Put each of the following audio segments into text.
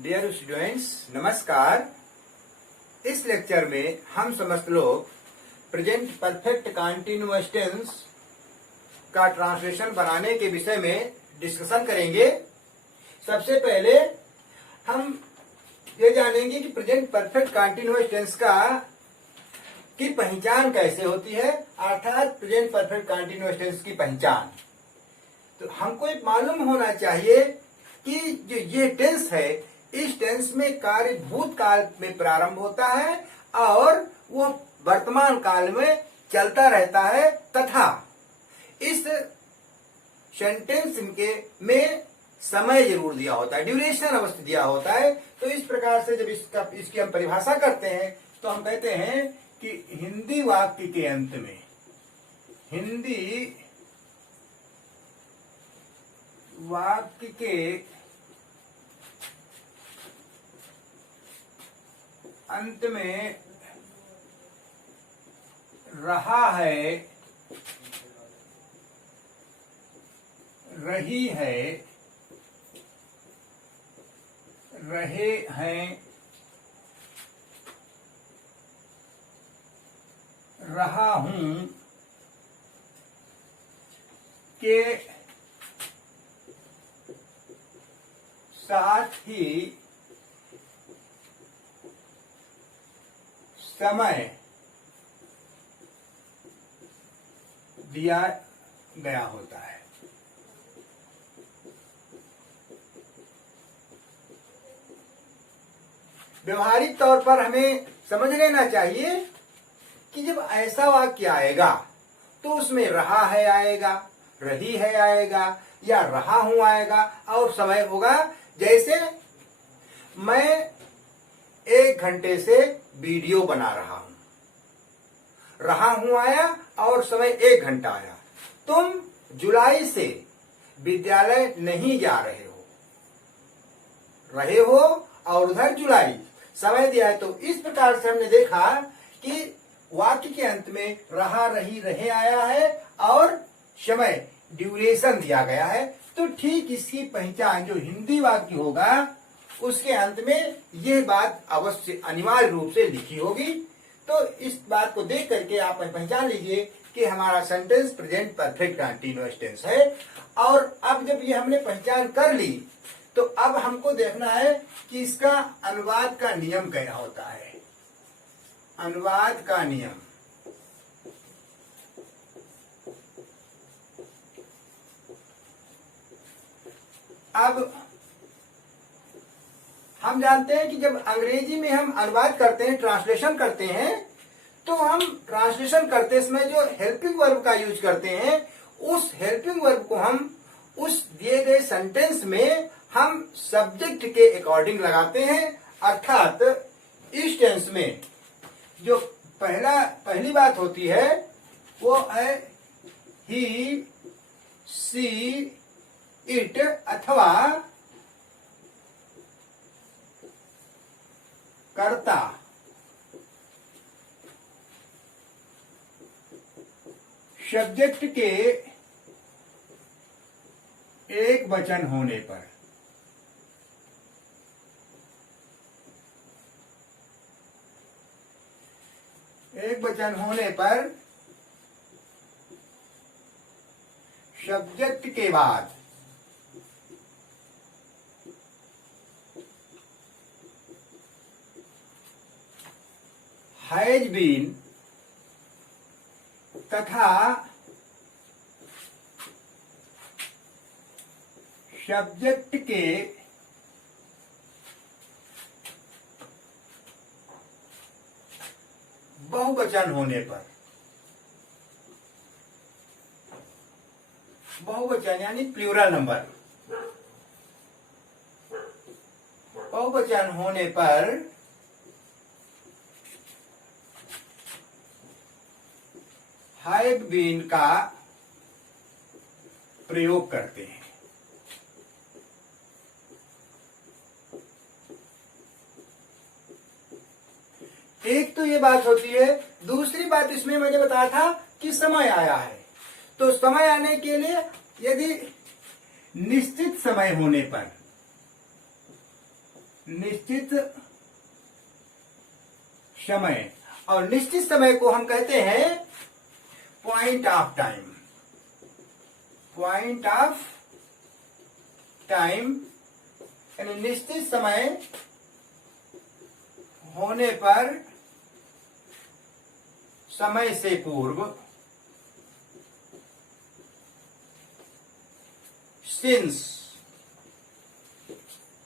Dear students, नमस्कार। इस lecture में हम समस्त लोग प्रेजेंट परफेक्ट कंटीन्यूअस टेंस का ट्रांसलेशन बनाने के विषय में डिस्कशन करेंगे। सबसे पहले हम ये जानेंगे कि प्रेजेंट परफेक्ट कंटीन्यूअस टेंस की पहचान कैसे होती है, अर्थात प्रेजेंट परफेक्ट कंटीन्यूअस टेंस की पहचान। तो हमको एक मालूम होना चाहिए कि जो ये टेंस है, इस टेंस में कार्य भूतकाल में प्रारंभ होता है और वो वर्तमान काल में चलता रहता है, तथा इस सेंटेंस में समय जरूर दिया होता है, ड्यूरेशन अवश्य दिया होता है। तो इस प्रकार से जब इसकी हम परिभाषा करते हैं तो हम कहते हैं कि हिंदी वाक्य के अंत में, हिंदी वाक्य के अंत में रहा है, रही है, रहे हैं, रहा हूं के साथ ही समय दिया गया होता है। व्यवहारिक तौर पर हमें समझ लेना चाहिए कि जब ऐसा वाक्य आएगा तो उसमें रहा है आएगा, रही है आएगा, या रहा हूं आएगा और समय होगा। जैसे मैं 1 घंटे से वीडियो बना रहा हूं आया और समय 1 घंटा आया। तुम जुलाई से विद्यालय नहीं जा रहे हो और उधर जुलाई समय दिया है। तो इस प्रकार से हमने देखा कि वाक्य के अंत में रहा, रही, रहे आया है और समय ड्यूरेशन दिया गया है। तो ठीक इसकी पहचान जो हिंदी वाक्य होगा उसके अंत में यह बात अवश्य अनिवार्य रूप से लिखी होगी। तो इस बात को देख करके आप पहचान लीजिए कि हमारा sentence present perfect continuous tense है। और अब जब ये हमने पहचान कर ली तो अब हमको देखना है कि इसका अनुवाद का नियम क्या होता है। अनुवाद का नियम, अब हम जानते हैं कि जब अंग्रेजी में हम अनुवाद करते हैं, ट्रांसलेशन करते हैं, तो हम ट्रांसलेशन करते समय जो हेल्पिंग वर्ब का यूज करते हैं, उस हेल्पिंग वर्ब को हम उस दिए गए सेंटेंस में हम सब्जेक्ट के अकॉर्डिंग लगाते हैं। अर्थात इस टेंस में जो पहली बात होती है वो है ही, सी, इट अथवा कर्ता। सब्जेक्ट के एक वचन होने पर सब्जेक्ट के बाद हैज बीन तथा सब्जेक्ट के बहुवचन होने पर, बहुवचन यानी प्लूरल नंबर, बहुवचन होने पर हैव बीन का प्रयोग करते हैं। एक तो ये बात होती है। दूसरी बात इसमें मैंने बताया था कि समय आया है, तो समय आने के लिए यदि निश्चित समय होने पर, निश्चित समय, और निश्चित समय को हम कहते हैं point of time. Point of time यानी निश्चित समय होने पर समय से पूर्व, सिंस,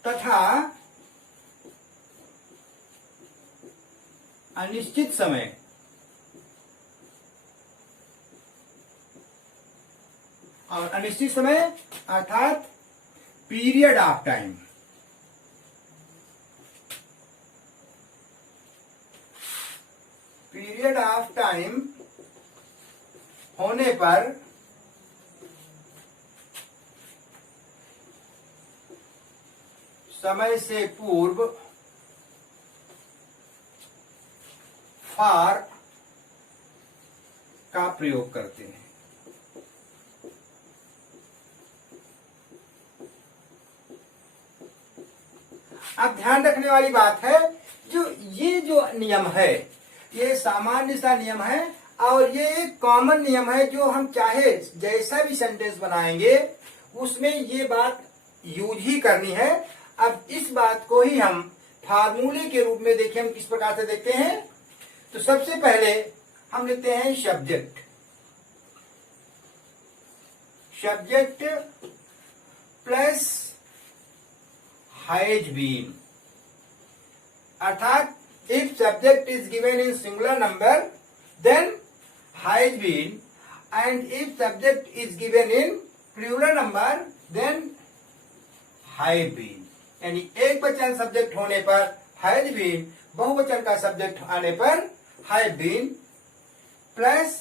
तथा अनिश्चित समय और अनिश्चित समय अर्थात period of time. Period of time होने पर समय से पूर्व फॉर का प्रयोग करते हैं। अब ध्यान रखने वाली बात है, ये जो नियम है ये सामान्य सा नियम है और ये एक कॉमन नियम है जो हम चाहे जैसा भी सेंटेंस बनाएंगे उसमें ये बात यूज ही करनी है। अब इस बात को ही हम फार्मूले के रूप में देखें, हम किस प्रकार से देखते हैं। तो सबसे पहले हम लेते हैं subject. Subject plus has been, अर्थात if subject is given in singular number then has been, and if subject is given in plural number then have been। यानी एक वचन सब्जेक्ट होने पर has been, बहुवचन का सब्जेक्ट आने पर have been, plus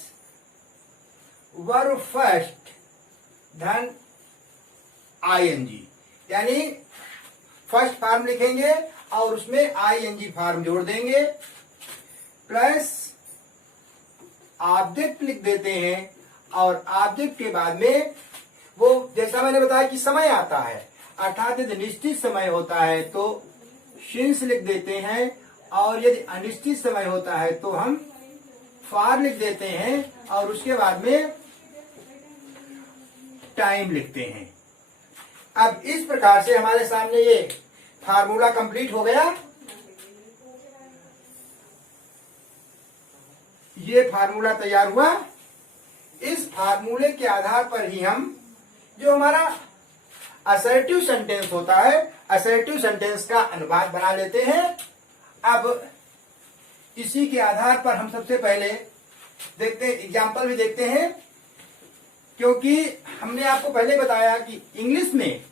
verb first धन ing, यानी फर्स्ट फॉर्म लिखेंगे और उसमें ing फॉर्म जोड़ देंगे, प्लस ऑब्जेक्ट लिख देते हैं और ऑब्जेक्ट के बाद में वो जैसा मैंने बताया कि समय आता है, अर्थात यदि निश्चित समय होता है तो सिंस लिख देते हैं और यदि अनिश्चित समय होता है तो हम फॉर लिख देते हैं और उसके बाद में टाइम लिखते हैं। अब इस प्रकार से हमारे सामने ये फार्मूला कंप्लीट हो गया। ये फार्मूला तैयार हुआ। इस फार्मूले के आधार पर ही हम जो हमारा असर्टिव सेंटेंस होता है, असर्टिव सेंटेंस का अनुवाद बना लेते हैं। अब इसी के आधार पर हम सबसे पहले देखते हैं, एग्जाम्पल भी देखते हैं, क्योंकि हमने आपको पहले बताया कि इंग्लिश में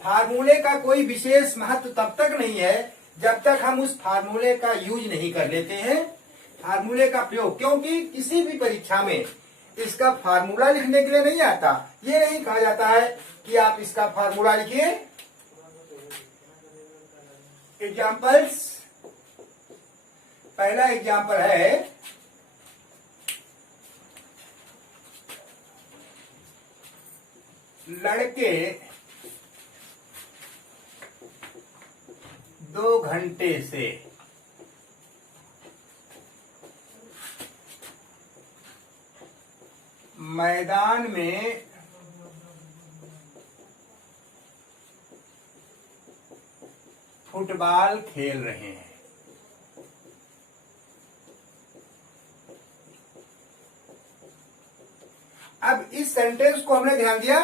फार्मूले का कोई विशेष महत्व तब तक नहीं है जब तक हम उस फार्मूले का यूज नहीं कर लेते हैं, फार्मूले का प्रयोग। क्योंकि किसी भी परीक्षा में इसका फार्मूला लिखने के लिए नहीं आता। ये नहीं कहा जाता है कि आप इसका फार्मूला लिखिए। एग्जाम्पल्स, पहला एग्जाम्पल है लड़के 2 घंटे से मैदान में फुटबॉल खेल रहे हैं। अब इस सेंटेंस को हमने ध्यान दिया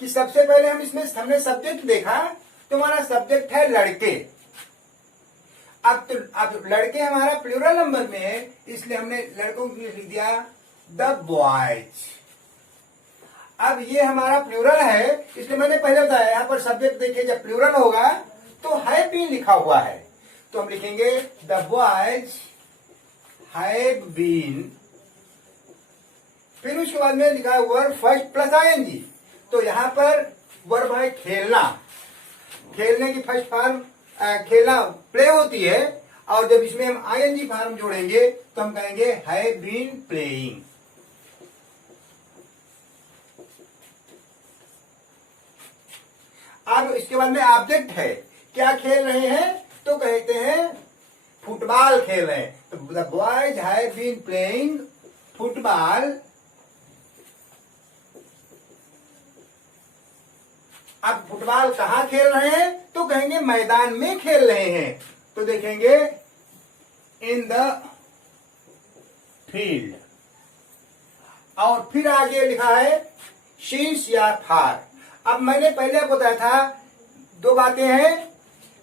कि सबसे पहले हम इसमें हमने सब्जेक्ट देखा, तो हमारा सब्जेक्ट है लड़के। अब लड़के हमारा प्लूरल नंबर में है, इसलिए हमने लड़कों के लिए लिख दिया द बॉयज। अब ये हमारा प्लूरल है, इसलिए मैंने पहले बताया यहाँ पर सब्जेक्ट देखिए, जब प्लूरल होगा तो हैव बीन लिखा हुआ है, तो हम लिखेंगे द बॉयज हैव बीन। फिर उसके बाद में लिखा है वर्ब फर्स्ट प्लस आईएनजी, तो यहाँ पर वर्ब है खेलना। खेलने की फर्स्ट फॉर्म खेलना प्ले होती है, और जब इसमें हम आईएनजी फॉर्म जोड़ेंगे तो हम कहेंगे हैव बीन प्लेइंग। अब इसके बाद में ऑब्जेक्ट है, क्या खेल रहे हैं? तो कहते हैं फुटबॉल खेल रहे हैं। तो the boys have been playing football. अब फुटबॉल कहाँ खेल रहे हैं? तो कहेंगे मैदान में खेल रहे हैं। तो देखेंगे इन द फील्ड। और फिर आगे लिखा है शीन्स या फार। अब मैंने पहले बताया था दो बातें हैं,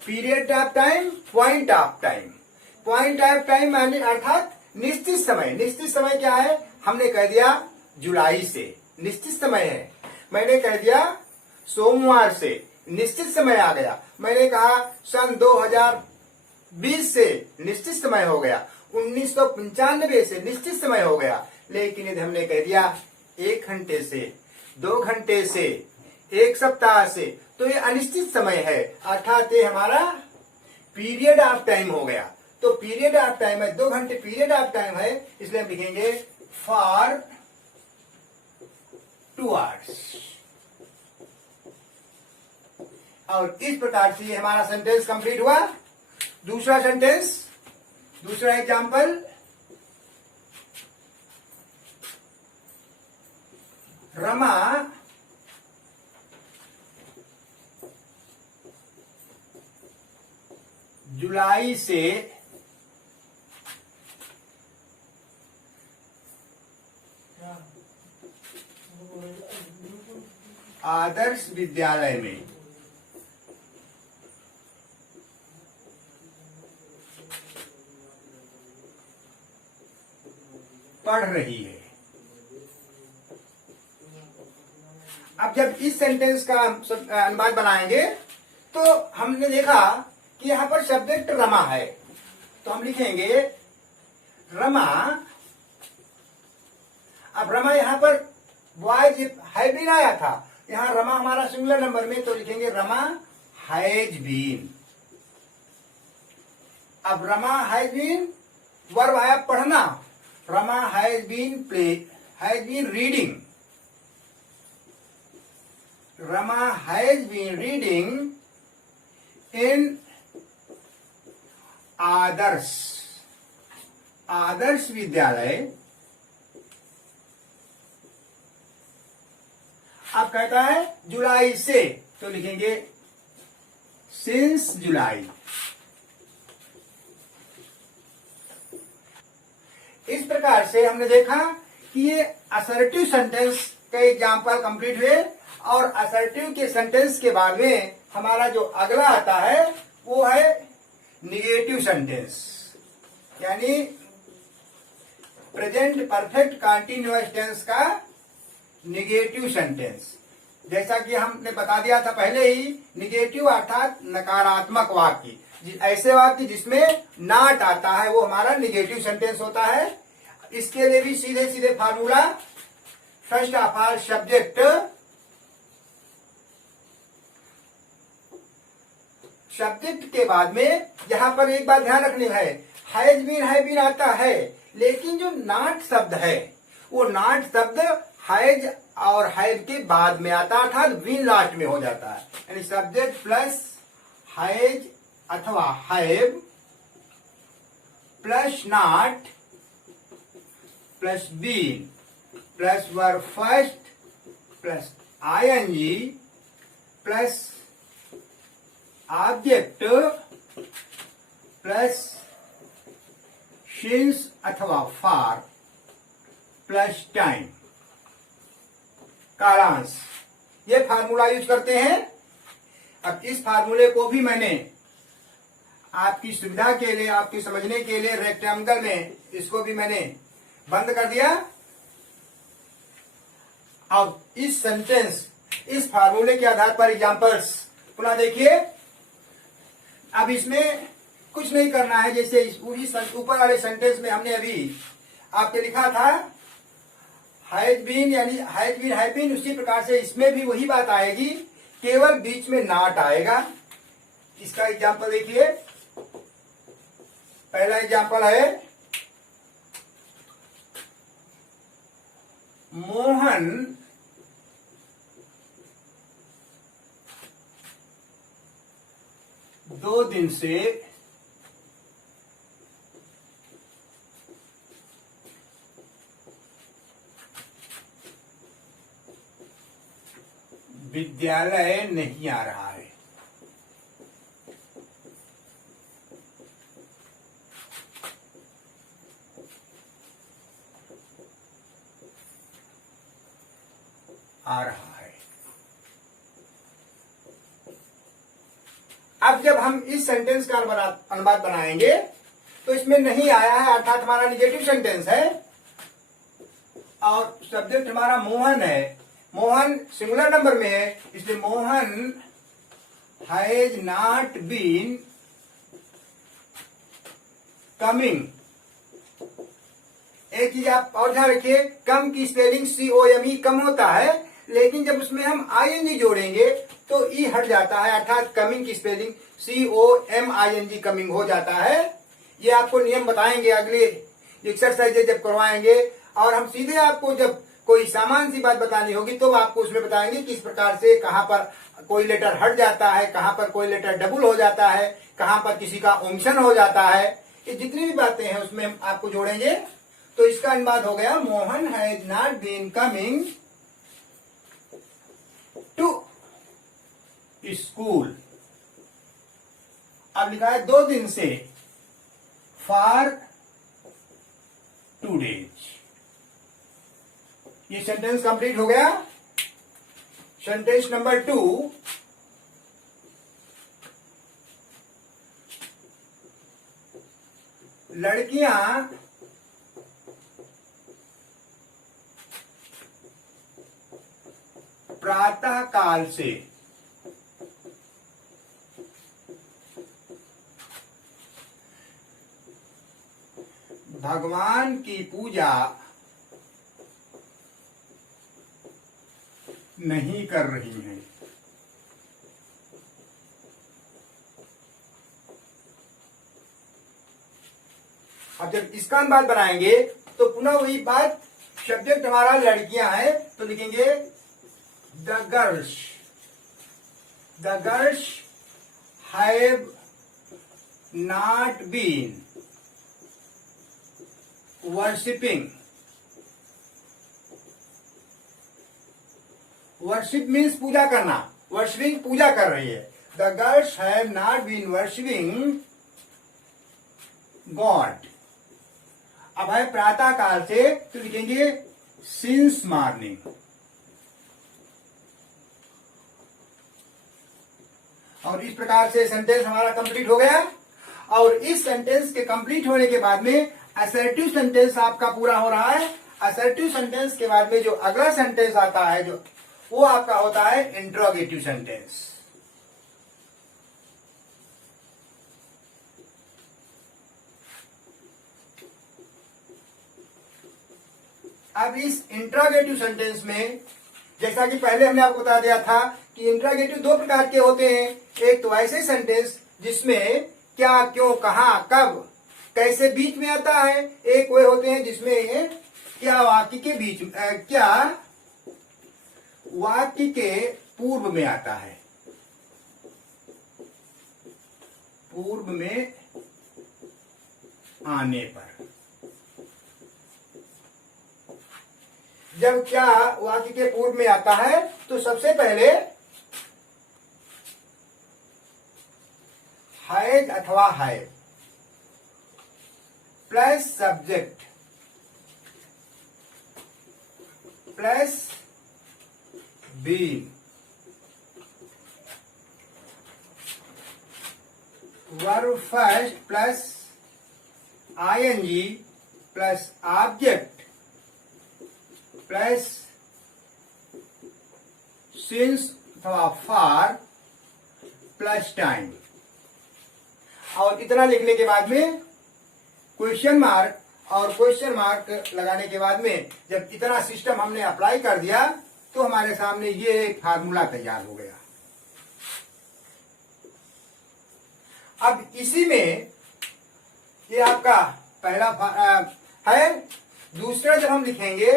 period of time, point of time. Point of time माने अर्थात निश्चित समय। निश्चित समय क्या है? हमने कह दिया जुलाई से निश्चित समय है। मैंने कह दिया सोमवार से निश्चित समय आ गया। मैंने कहा सन 2020 से निश्चित समय हो गया, 1995 से निश्चित समय हो गया। लेकिन यदि हमने कह दिया 1 घंटे से, 2 घंटे से, 1 सप्ताह से, तो ये अनिश्चित समय है, अर्थात ये हमारा पीरियड ऑफ टाइम हो गया। तो पीरियड ऑफ टाइम है, 2 घंटे पीरियड ऑफ टाइम है, इसलिए हम लिखेंगे फॉर 2 आवर्स। और इस प्रकार से ये हमारा सेंटेंस कंप्लीट हुआ। दूसरा सेंटेंस, दूसरा एग्जाम्पल, रमा जुलाई से आदर्श विद्यालय में पढ़ रही है। अब जब इस सेंटेंस का अनुवाद बनाएंगे तो हमने देखा कि यहां पर सब्जेक्ट रमा है, तो हम लिखेंगे रमा। अब रमा यहां पर बॉयज हैव बीन आया था, यहां रमा हमारा सिंगुलर नंबर में, तो लिखेंगे रमा हैज बीन। अब रमा हैज बीन वर्ब आया पढ़ना, Rama has been reading. Rama has been reading in Adarsh Vidyalaya. आप कहता है जुलाई से, तो लिखेंगे सिंस जुलाई। इस प्रकार से हमने देखा कि ये असर्टिव सेंटेंस के एग्जाम्पल कंप्लीट हुए। और असर्टिव के सेंटेंस के बाद में हमारा जो अगला आता है वो है निगेटिव सेंटेंस, यानी प्रेजेंट परफेक्ट कंटीन्यूअस टेंस का निगेटिव सेंटेंस। जैसा कि हमने बता दिया था पहले ही, निगेटिव अर्थात नकारात्मक वाक्य, ऐसे वाक्य जिसमें नॉट आता है वो हमारा निगेटिव सेंटेंस होता है। इसके लिए भी सीधे सीधे formula, first of all subject के बाद में यहां पर एक बात ध्यान रखनी है, हैज बीन आता है, लेकिन जो नॉट शब्द है वो नॉट शब्द हैज और हैव के बाद में आता है, अर्थात बीन लास्ट में हो जाता है। यानी सब्जेक्ट प्लस हैज अथवा have plus not plus been plus verb first plus ING plus object plus since अथवा फॉर प्लस टाइम, कालांश, ये फार्मूला यूज करते हैं। अब इस फार्मूले को भी मैंने आपकी सुविधा के लिए, आपकी समझने के लिए रेक्टेंगल में इसको भी मैंने बंद कर दिया। अब इस सेंटेंस, इस फार्मूले के आधार पर एग्जांपल्स पुनः देखिए। अब इसमें कुछ नहीं करना है, जैसे इस पूरी ऊपर वाले सेंटेंस में हमने अभी आपके लिखा था हैज बीन, यानी हैव बीन, उसी प्रकार से इसमें भी वही बात आएगी, केवल बीच में नॉट आएगा। इसका एग्जांपल देखिए। पहला एग्जांपल है मोहन 2 दिन से विद्यालय नहीं आ रहा है। आ रहा है। अब जब हम इस सेंटेंस का अनुवाद बनाएंगे तो इसमें नहीं आया है अर्थात हमारा निगेटिव सेंटेंस है और सब्जेक्ट हमारा मोहन है। मोहन सिंगुलर नंबर में है, इसलिए Mohan has not been coming. एक चीज आप और ध्यान रखिए, कम की स्पेलिंग COME कम होता है, लेकिन जब उसमें हम ING जोड़ेंगे तो ई हट जाता है, अर्थात कमिंग की स्पेलिंग COMING कमिंग हो जाता है। ये आपको नियम बताएंगे अगले एक्सरसाइज जब करवाएंगे, और हम सीधे आपको जब कोई सामान्य सी बात बतानी होगी तो आपको उसमें बताएंगे किस प्रकार से कहां पर कोई लेटर हट जाता है, कहां पर कोई लेटर डबल हो जाता है, कहां पर किसी का ओमिशन हो जाता है। ये जितनी भी बातें हैं उसमें हम आपको जोड़ेंगे। तो इसका अनुवाद हो गया, Mohan has not been coming to school. अब लिखा है 2 दिन से, फॉर 2 days। ये सेंटेंस कंप्लीट हो गया। सेंटेंस नंबर 2, लड़कियां प्रातः काल से भगवान की पूजा नहीं कर रही हैं। अब जब इसका अनुवाद बनाएंगे तो पुनः वही बात, सब्जेक्ट हमारा लड़कियां है तो लिखेंगे the girls have not been worshipping. Worship means पूजा करना, वर्शिपिंग पूजा कर रही है। The girls have not been worshipping God. अब है प्रातः काल से तो लिखेंगे सिंस मॉर्निंग। और इस प्रकार से सेंटेंस हमारा कंप्लीट हो गया। और इस सेंटेंस के कंप्लीट होने के बाद में असर्टिव सेंटेंस आपका पूरा हो रहा है। असर्टिव सेंटेंस के बाद में जो अगला सेंटेंस आता है जो वो आपका होता है इंट्रोगेटिव सेंटेंस। अब इस इंट्रोगेटिव सेंटेंस में जैसा कि पहले हमने आपको बता दिया था कि इंट्रोगेटिव 2 प्रकार के होते हैं। एक तो ऐसे सेंटेंस जिसमें क्या, क्यों, कहां, कब, कैसे बीच में आता है। एक वे होते हैं जिसमें क्या वाक्य के बीच, क्या वाक्य के पूर्व में आता है, पूर्व में आने पर। जब क्या वाक्य के पूर्व में आता है तो सबसे पहले हैज अथवा है plus subject plus being, verb first plus ING plus object plus since अथवा फॉर प्लस टाइम। और इतना लिखने के बाद में क्वेश्चन मार्क, और क्वेश्चन मार्क लगाने के बाद में जब इतना सिस्टम हमने अप्लाई कर दिया तो हमारे सामने ये एक फार्मूला तैयार हो गया। अब इसी में ये आपका पहला है। दूसरा जब हम लिखेंगे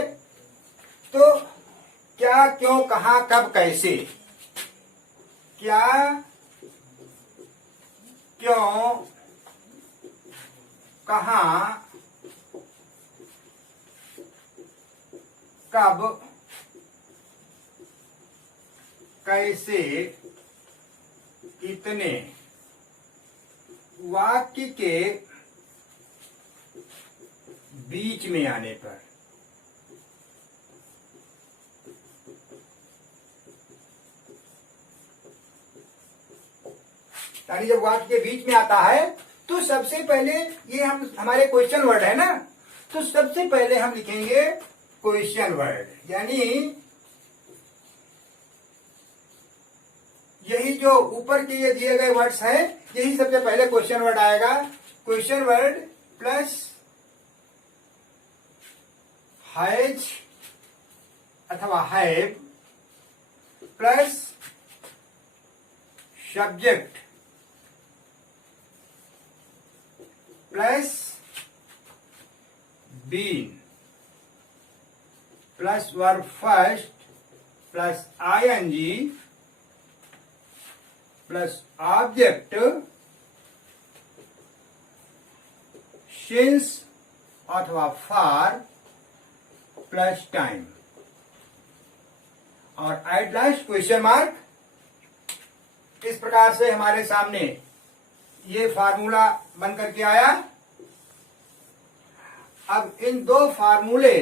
तो क्या, क्यों, कहां, कब, कैसे। क्या, क्यों, कहाँ, कब, कैसे, कितने वाक्य के बीच में आने पर। यानी जब वाक्य के बीच में आता है तो सबसे पहले ये हमारे क्वेश्चन वर्ड है ना, तो सबसे पहले हम लिखेंगे क्वेश्चन वर्ड। यानी यही जो ऊपर के ये दिए गए वर्ड्स हैं, यही सबसे पहले क्वेश्चन वर्ड आएगा। क्वेश्चन वर्ड प्लस हैज अथवा have plus subject plus been plus verb first plus ING plus object since अथवा फॉर प्लस टाइम और एट लास्ट क्वेश्चन मार्क। इस प्रकार से हमारे सामने ये फार्मूला बन करके आया। अब इन दो फार्मूले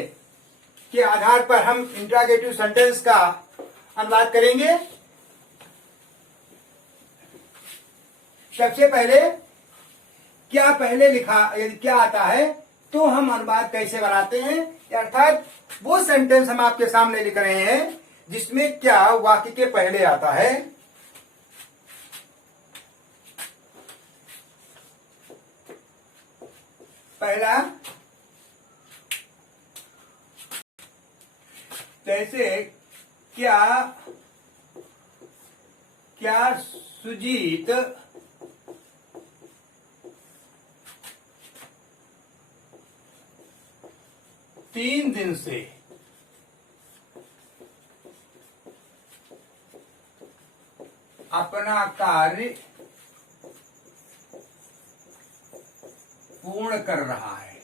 के आधार पर हम इंट्रोगेटिव सेंटेंस का अनुवाद करेंगे। सबसे पहले क्या पहले लिखा, यदि क्या आता है तो हम अनुवाद कैसे बनाते हैं, अर्थात वो सेंटेंस हम आपके सामने लिख रहे हैं जिसमें क्या वाक्य के पहले आता है। पहला, जैसे क्या सुजीत तीन दिन से अपना कार्य पूर्ण कर रहा है।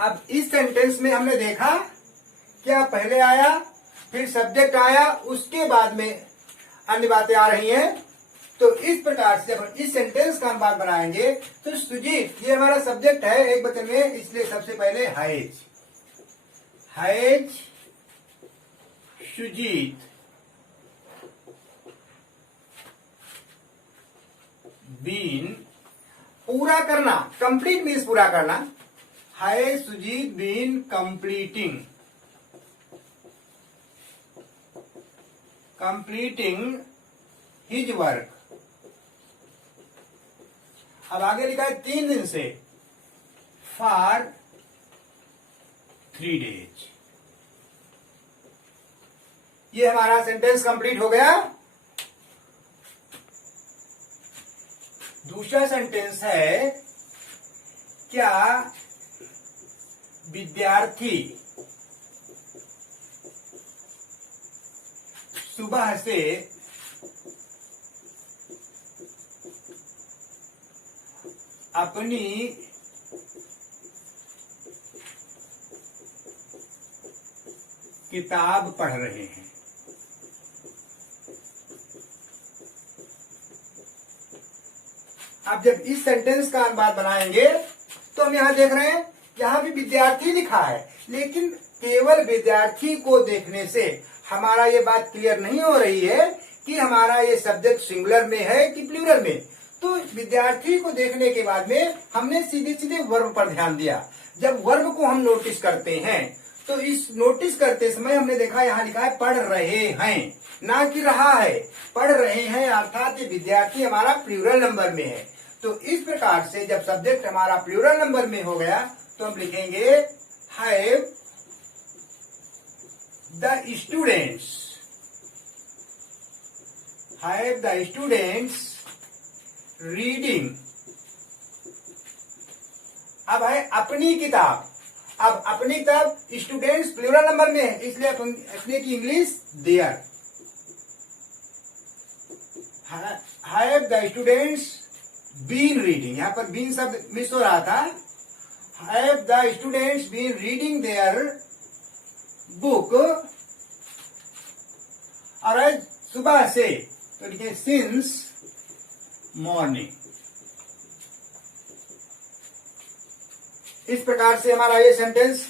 अब इस सेंटेंस में हमने देखा क्या पहले आया, फिर सब्जेक्ट आया, उसके बाद में अन्य बातें आ रही हैं। तो इस प्रकार से जब इस सेंटेंस का अनुवाद बनाएंगे तो सुजीत, ये हमारा सब्जेक्ट है एक वचन में, इसलिए सबसे पहले हैज सुजीत बीन, पूरा करना, कंप्लीट मीन्स पूरा करना, has Sujit been completing his work. अब आगे लिखा है 3 दिन से, फॉर 3 days। ये हमारा सेंटेंस कंप्लीट हो गया। दूसरा सेंटेंस है क्या विद्यार्थी सुबह से अपनी किताब पढ़ रहे हैं। अब जब इस सेंटेंस का अनुवाद बनाएंगे तो हम यहां देख रहे हैं, यहां भी विद्यार्थी लिखा है, लेकिन केवल विद्यार्थी को देखने से हमारा ये बात क्लियर नहीं हो रही है कि हमारा ये सब्जेक्ट सिंगुलर में है कि प्लूरल में। तो विद्यार्थी को देखने के बाद में हमने सीधे सीधे वर्ब पर ध्यान दिया। जब वर्ब को हम नोटिस करते हैं तो इस नोटिस करते समय हमने देखा यहाँ लिखा है पढ़ रहे हैं, ना कि रहा है, पढ़ रहे हैं, अर्थात ये विद्यार्थी हमारा प्लूरल नंबर में है। तो इस प्रकार से जब सब्जेक्ट हमारा प्लूरल नंबर में हो गया तो हम लिखेंगे हैव द स्टूडेंट्स रीडिंग। अब है अपनी किताब। अब अपनी किताब स्टूडेंट्स प्लूरल नंबर में है, इसलिए अपने की English there. Have the students been reading, यहां पर बीन शब्द मिस हो रहा था। Have the students been reading their book, और आज सुबह से तो लिखे सिंस मॉर्निंग। इस प्रकार से हमारा ये सेंटेंस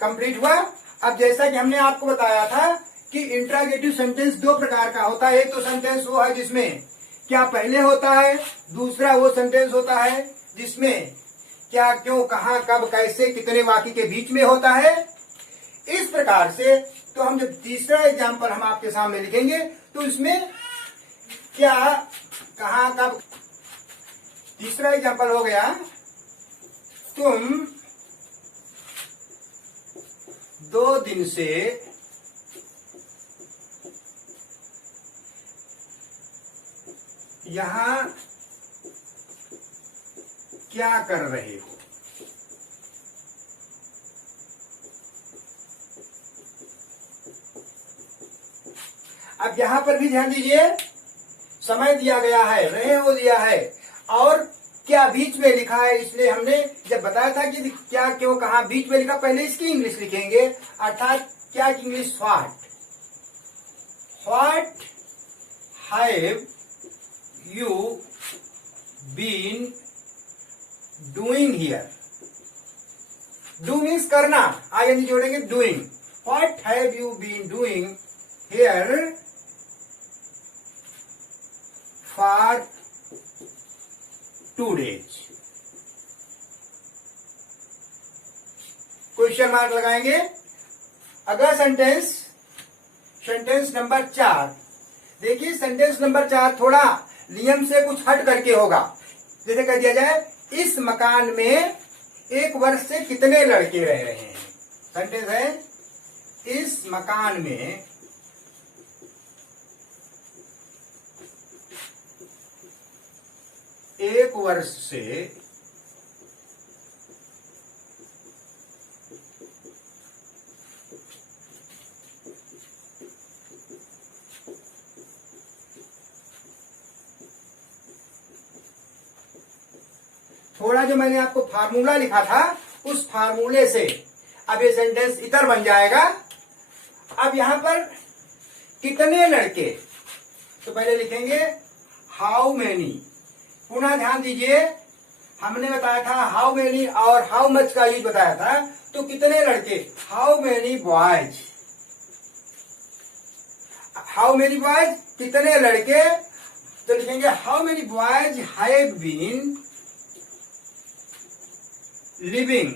कंप्लीट हुआ। अब जैसा कि हमने आपको बताया था कि इंट्रागेटिव सेंटेंस दो प्रकार का होता है। एक तो सेंटेंस वो है जिसमें क्या पहले होता है, दूसरा वो सेंटेंस होता है जिसमें क्या, क्यों, कहां, कब, कैसे, कितने वाक्य के बीच में होता है। इस प्रकार से तो हम जब तीसरा एग्जाम्पल हम आपके सामने लिखेंगे तो इसमें क्या, कहां, कब। तीसरा एग्जाम्पल हो गया, तुम 2 दिन से यहां क्या कर रहे हो। अब यहां पर भी ध्यान दीजिए, समय दिया गया है, रहे हो दिया है, और क्या बीच में लिखा है। इसलिए हमने जब बताया था कि क्या, क्यों, कहां बीच में लिखा, पहले इसकी इंग्लिश लिखेंगे, अर्थात क्या की English, what have you been doing here. Do means करना, आईएनजी जोड़ेंगे, doing. What have you been doing here for 2 days। Question mark लगाएंगे। अगला सेंटेंस, सेंटेंस नंबर 4। देखिए सेंटेंस नंबर 4 थोड़ा नियम से कुछ हट करके होगा। जैसे कह दिया जाए, इस मकान में 1 वर्ष से कितने लड़के रह रहे हैं। सेंटेंस है, इस मकान में 1 वर्ष से थोड़ा जो मैंने आपको फार्मूला लिखा था, उस फार्मूले से अब ये सेंटेंस इतर बन जाएगा। अब यहां पर कितने लड़के, तो पहले लिखेंगे हाउ मेनी। पुनः ध्यान दीजिए, हमने बताया था हाउ मेनी और हाउ मच का यूज बताया था। तो कितने लड़के, how many boys. How many boys, कितने लड़के, तो लिखेंगे how many boys have been living.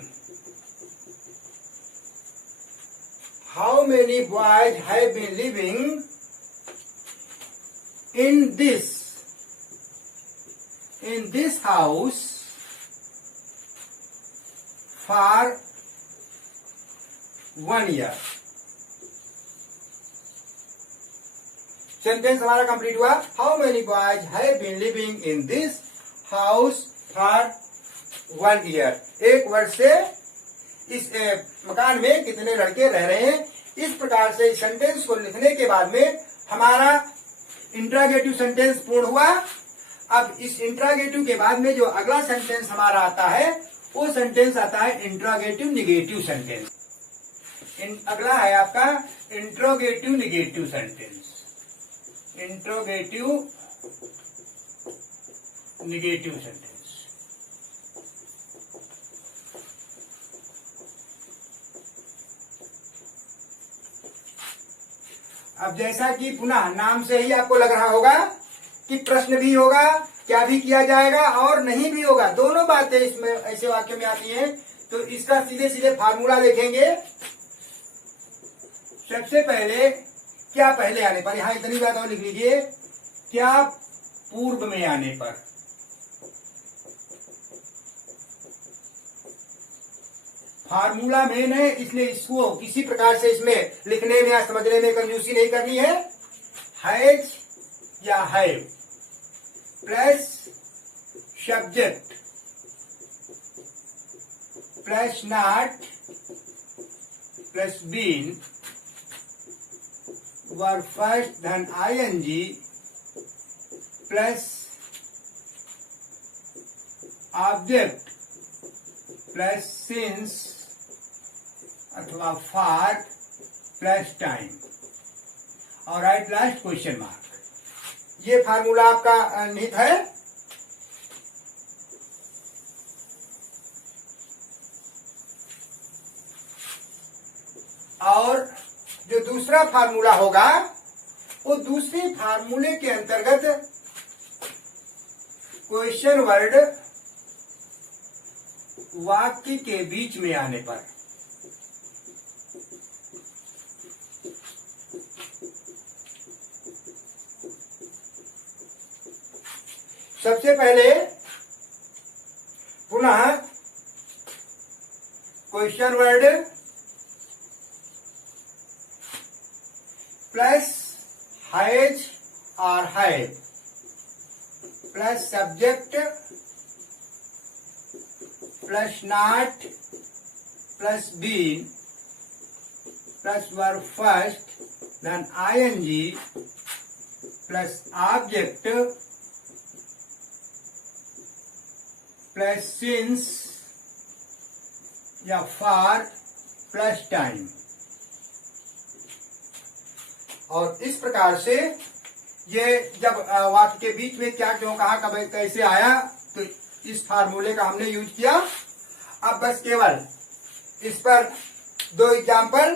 How many boys have been living in this house for 1 year। Sentence हमारा कंप्लीट हुआ। How many boys have been living in this house for 1 year। 1 वर्ष से इस मकान में कितने लड़के रह रहे हैं। इस प्रकार से इस सेंटेंस को लिखने के बाद में हमारा इंट्रागेटिव सेंटेंस पूर्ण हुआ। अब इस इंट्रागेटिव के बाद में जो अगला सेंटेंस हमारा आता है, वो सेंटेंस आता है इंट्रोगेटिव निगेटिव सेंटेंस। अगला है आपका interrogative negative sentence. Interrogative negative sentence. अब जैसा कि पुनः नाम से ही आपको लग रहा होगा कि प्रश्न भी होगा, क्या भी किया जाएगा और नहीं भी होगा, दोनों बातें इसमें ऐसे वाक्य में आती हैं। तो इसका सीधे सीधे फार्मूला देखेंगे। सबसे पहले क्या पहले आने पर, यहां इतनी बात और लिख लीजिए, क्या पूर्व में आने पर। फार्मूला मेन है, इसलिए इसको किसी प्रकार से इसमें लिखने में या समझने में कंजूसी नहीं करनी है। हैज या have plus subject plus not plus been verb first धन ING plus object plus since अथवा फॉर प्लस टाइम और राइट लास्ट क्वेश्चन मार्क। ये फार्मूला आपका निहित है। और जो दूसरा फार्मूला होगा वो दूसरे फार्मूले के अंतर्गत क्वेश्चन वर्ड वाक्य के बीच में आने पर सबसे पहले पुनः क्वेश्चन वर्ड प्लस हैज और have plus subject plus not plus been plus verb first then ING plus object plus since या फॉर प्लस टाइम। और इस प्रकार से ये जब वाक्य के बीच में क्या क्यों कहा कब कैसे आया तो इस फार्मूले का हमने यूज किया। अब बस केवल इस पर दो एग्जाम्पल,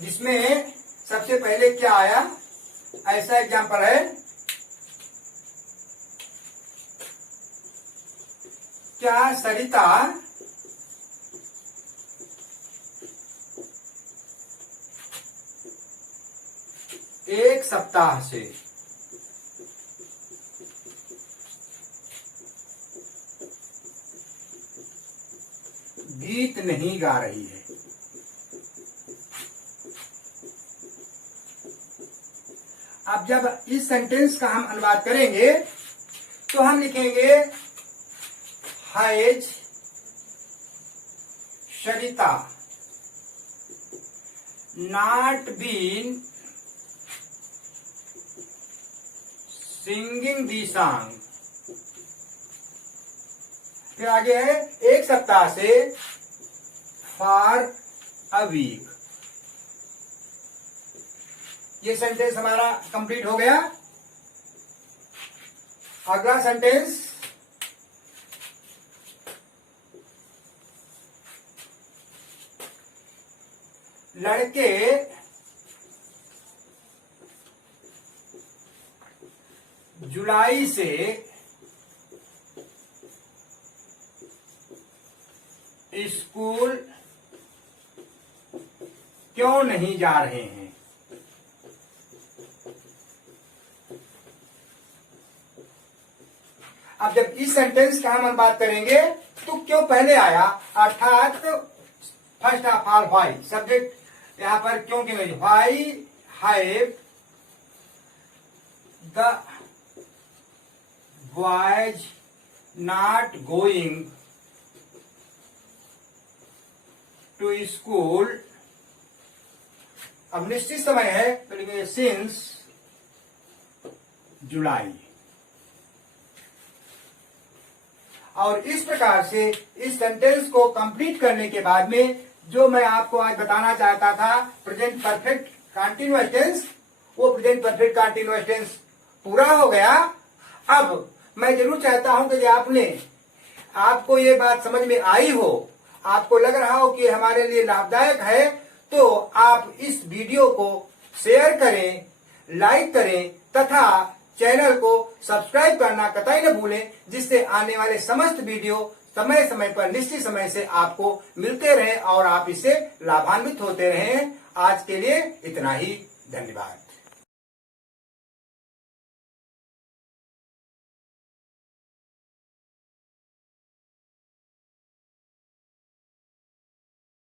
जिसमें सबसे पहले क्या आया, ऐसा एग्जाम्पल है, क्या सरिता एक सप्ताह से गीत नहीं गा रही है। अब जब इस सेंटेंस का हम अनुवाद करेंगे तो हम लिखेंगे has Sarita not been singing the song. फिर आगे है एक सप्ताह से फॉर अ वीक। ये सेंटेंस हमारा कंप्लीट हो गया। अगला सेंटेंस, लड़के जुलाई से स्कूल क्यों नहीं जा रहे हैं। अब जब इस सेंटेंस का हम बात करेंगे तो क्यों पहले आया, अर्थात first of all why, subject यहां पर क्यों की नहीं, why have the boys not going to school. अब निश्चित समय है तो लिखेंगे सिंस जुलाई। और इस प्रकार से इस सेंटेंस को कंप्लीट करने के बाद में जो मैं आपको आज बताना चाहता था प्रेजेंट परफेक्ट कंटीन्यूअस टेंस, वो प्रेजेंट परफेक्ट कंटीन्यूअस टेंस पूरा हो गया। अब मैं जरूर चाहता हूं कि आपको ये बात समझ में आई हो, आपको लग रहा हो कि हमारे लिए लाभदायक है, तो आप इस वीडियो को शेयर करें, लाइक करें तथा चैनल को सब्सक्राइब करना कतई न भूलें, जिससे आने वाले समस्त वीडियो समय समय पर निश्चित समय से आपको मिलते रहे और आप इससे लाभान्वित होते रहें। आज के लिए इतना ही, धन्यवाद।